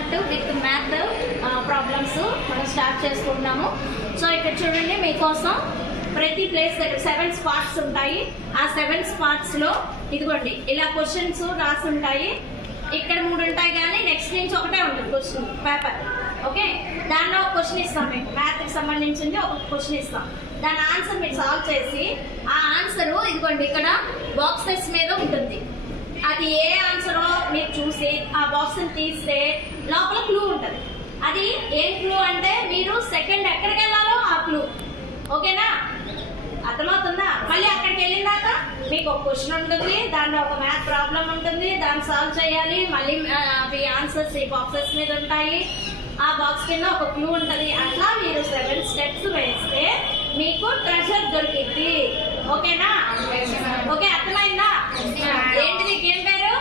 Part with math problems మనం start చేసుకుంటున్నాము. So ఇక్కడ చూడండి, మీకోసం ప్రతి ప్లేస్ దగ్గర 7 స్పాట్స్ ఉంటాయి. ఆ 7 స్పాట్స్ లో ఇదిగోండి ఇలా క్వశ్చన్స్ రాసి ఉంటాయి. ఇక్కడ 3 ఉంటాయి, కానీ నెక్స్ట్ నుంచి ఒకటే ఉంటుంది క్వశ్చన్ పేపర్. ఓకే, దానిలో ఒక క్వశ్చన్ ఇస్తాం, మీకు మ్యాథ్ కి సంబంధించింది ఒక క్వశ్చన్ ఇస్తాం. దాని ఆన్సర్ మీరు సాల్వ్ చేసి, ఆ ఆన్సర్ ఇదిగోండి ఇక్కడ బాక్సెస్ మీద ఉంటుంది. అది ఏ ఆన్సరో మీరు చూసి ఆ బాక్స్ తీస్తే లోపల క్లూ ఉంటుంది. అది ఏం క్లూ అంటే మీరు సెకండ్ ఎక్కడికి వెళ్ళాలో ఆ క్లూ. ఓకేనా, అర్థమవుతుందా? మళ్ళీ అక్కడికి వెళ్ళినాక మీకు ఒక క్వశ్చన్ ఉంటుంది, దాంట్లో ఒక మ్యాథ్ ప్రాబ్లం ఉంటుంది, దాన్ని సాల్వ్ చేయాలి. మళ్ళీ అవి ఆన్సర్స్ ఈ బాక్సెస్ మీద ఉంటాయి. ఆ బాక్స్ కింద ఒక క్లూ ఉంటుంది. అట్లా మీరు 7 స్టెప్స్ వేస్తే మీకు ట్రెజర్ దొరికింది. ఓకేనా? ఓకే, అర్థమైందా? ఏంటిది గేమ్ పేరు?